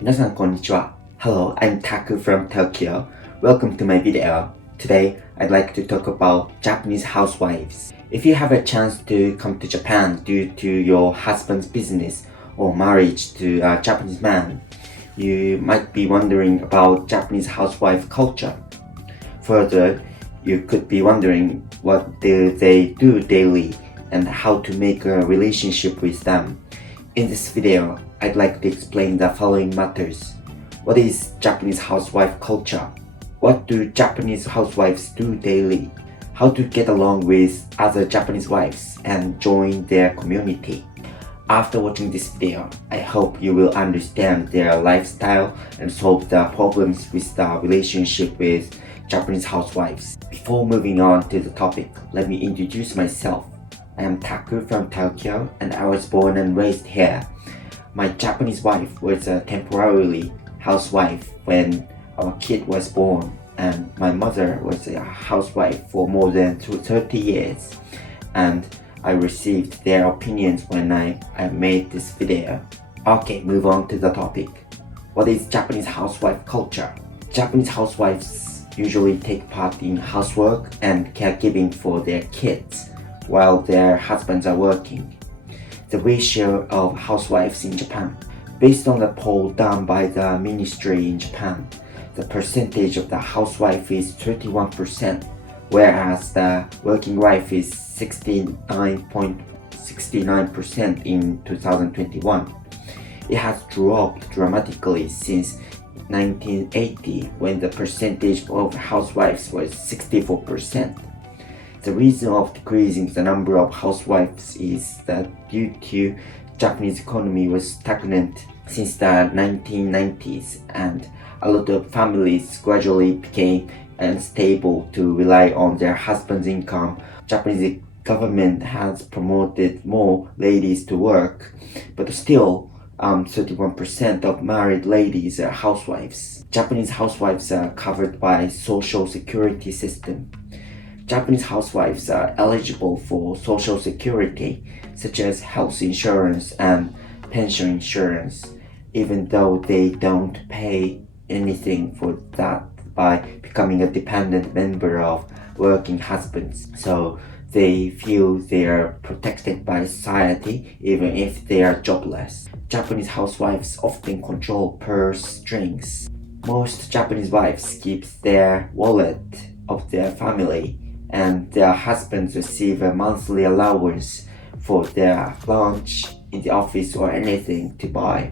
皆さんこんにちは。Hello, I'm Taku from Tokyo. Welcome to my video. Today, I'd like to talk about Japanese housewives. If you have a chance to come to Japan due to your husband's business or marriage to a Japanese man, you might be wondering about Japanese housewife culture. Further, you could be wondering what do they do daily and how to make a relationship with them. In this video, I'd like to explain the following matters. What is Japanese housewife culture? What do Japanese housewives do daily? How to get along with other Japanese wives and join their community. After watching this video, I hope you will understand their lifestyle and solve the problems with the relationship with Japanese housewives. Before moving on to the topic, let me introduce myself. I am Taku from Tokyo and I was born and raised here. My Japanese wife was a temporarily housewife when our kid was born, and my mother was a housewife for more than 30 years, and I received their opinions when I made this video. Okay, move on to the topic. What is Japanese housewife culture? Japanese housewives usually take part in housework and caregiving for their kids while their husbands are working. The ratio of housewives in Japan. Based on a poll done by the ministry in Japan, the percentage of the housewife is 31%, whereas the working wife is 69.69% in 2021. It has dropped dramatically since 1980 when the percentage of housewives was 64%. The reason of decreasing the number of housewives is that due to Japanese economy was stagnant since the 1990s, and a lot of families gradually became unstable to rely on their husband's income. Japanese government has promoted more ladies to work, but still 31% of married ladies are housewives. Japanese housewives are covered by social security system. Japanese housewives are eligible for social security, such as health insurance and pension insurance, even though they don't pay anything for that by becoming a dependent member of working husbands. So they feel they are protected by society even if they are jobless. Japanese housewives often control purse strings. Most Japanese wives keep their wallet of their family, and their husbands receive a monthly allowance for their lunch in the office or anything to buy.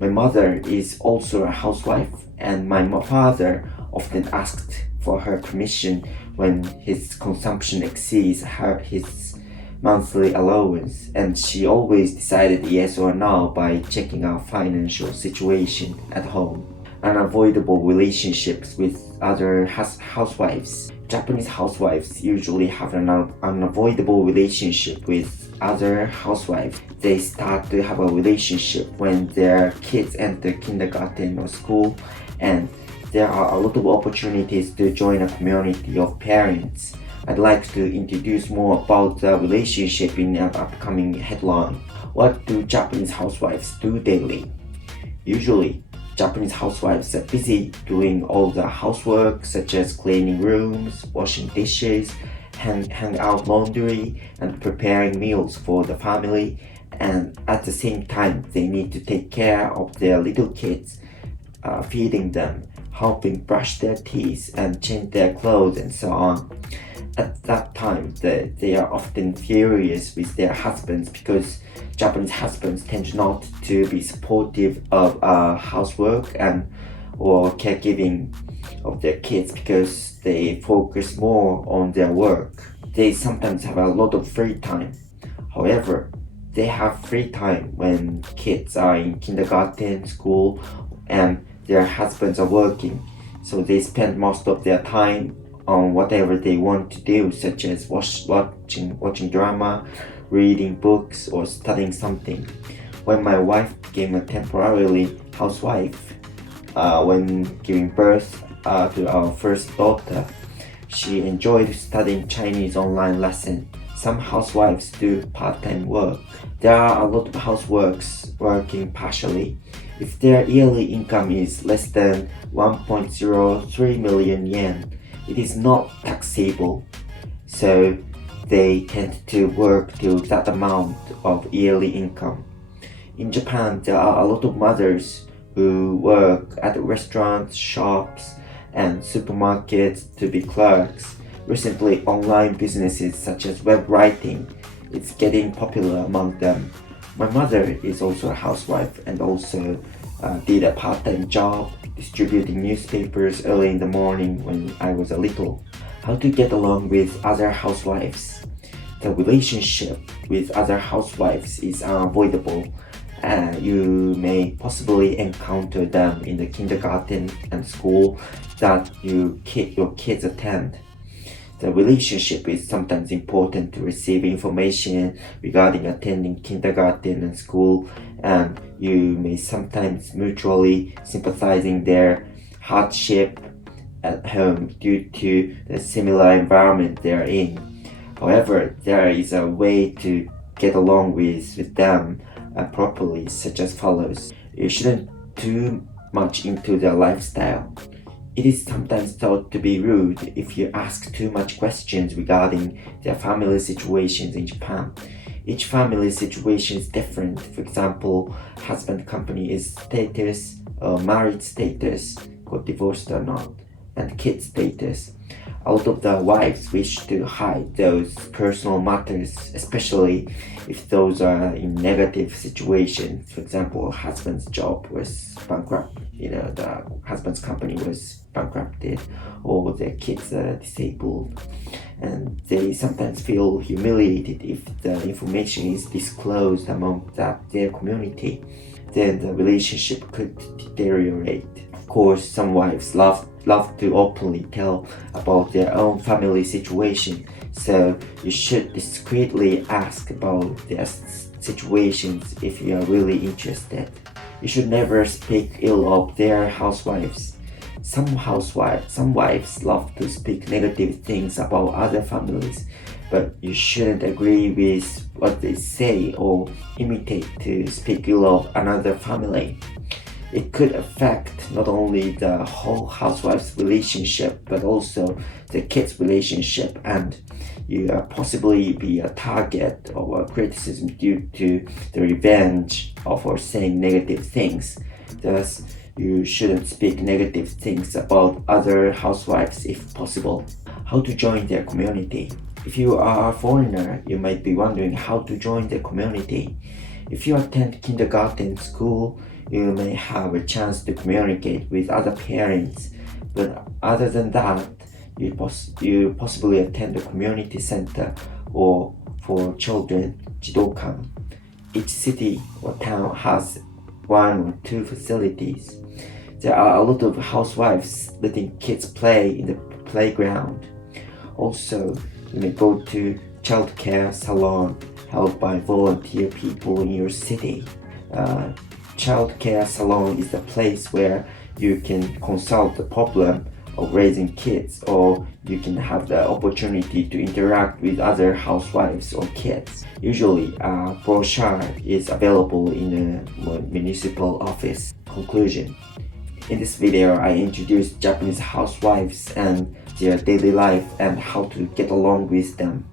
My mother is also a housewife, and my father often asked for her permission when his consumption exceeds his monthly allowance, and she always decided yes or no by checking our financial situation at home. Unavoidable relationships with other housewives. Japanese housewives usually have an unavoidable relationship with other housewives. They start to have a relationship when their kids enter kindergarten or school, and there are a lot of opportunities to join a community of parents. I'd like to introduce more about the relationship in an upcoming headline. What do Japanese housewives do daily? Usually, Japanese housewives are busy doing all the housework such as cleaning rooms, washing dishes, hang out laundry, and preparing meals for the family, and at the same time they need to take care of their little kids, feeding them, helping brush their teeth and change their clothes and so on. At that time, they are often furious with their husbands because Japanese husbands tend not to be supportive of housework and or caregiving of their kids because they focus more on their work. They sometimes have a lot of free time. However, they have free time when kids are in kindergarten, school, and their husbands are working. So they spend most of their time on whatever they want to do, such as watching drama, reading books, or studying something. When my wife became a temporarily housewife, when giving birth to our first daughter, she enjoyed studying Chinese online lesson. Some housewives do part-time work. There are a lot of houseworks working partially, If their yearly income is less than 1.03 million yen, it is not taxable, so they tend to work till that amount of yearly income. In Japan, there are a lot of mothers who work at restaurants, shops, and supermarkets to be clerks. Recently, online businesses such as web writing is getting popular among them. My mother is also a housewife and also did a part-time job distributing newspapers early in the morning when I was a little. How to get along with other housewives? The relationship with other housewives is unavoidable. You may possibly encounter them in the kindergarten and school that your kids attend. The relationship is sometimes important to receive information regarding attending kindergarten and school, and you may sometimes mutually sympathizing their hardship at home due to the similar environment they are in. However, there is a way to get along with them properly, such as follows. You shouldn't too much into their lifestyle. It is sometimes thought to be rude if you ask too much questions regarding their family situations in Japan. Each family situation is different. For example, husband company is status, married status, got divorced or not, and kid status. A lot of the wives wish to hide those personal matters, especially if those are in negative situations. For example, husband's job was bankrupt, the husband's company was bankrupted, or their kids are disabled, and they sometimes feel humiliated if the information is disclosed among their community. Then the relationship could deteriorate. Of course, some wives love to openly tell about their own family situation, so you should discreetly ask about their situations if you are really interested. You should never speak ill of their housewives. Some wives love to speak negative things about other families, but you shouldn't agree with what they say or imitate to speak ill of another family. It could affect not only the whole housewife's relationship but also the kids' relationship, and you possibly be a target of a criticism due to the revenge for saying negative things. Thus, you shouldn't speak negative things about other housewives if possible. How to join their community? If you are a foreigner, you might be wondering how to join the community. If you attend kindergarten school, you may have a chance to communicate with other parents, but other than that, you possibly attend a community center or for children, jidokan. Each city or town has one or two facilities. There are a lot of housewives letting kids play in the playground. Also, you may go to childcare salon held by volunteer people in your city. Childcare salon is the place where you can consult the problem of raising kids, or you can have the opportunity to interact with other housewives or kids. Usually, a brochure is available in a municipal office. Conclusion. In this video, I introduced Japanese housewives and their daily life and how to get along with them.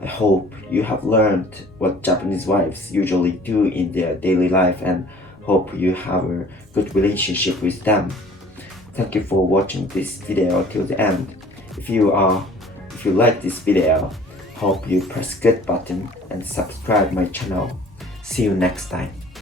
I hope you have learned what Japanese wives usually do in their daily life and hope you have a good relationship with them. Thank you for watching this video till the end. If you like this video, hope you press good button and subscribe my channel. See you next time.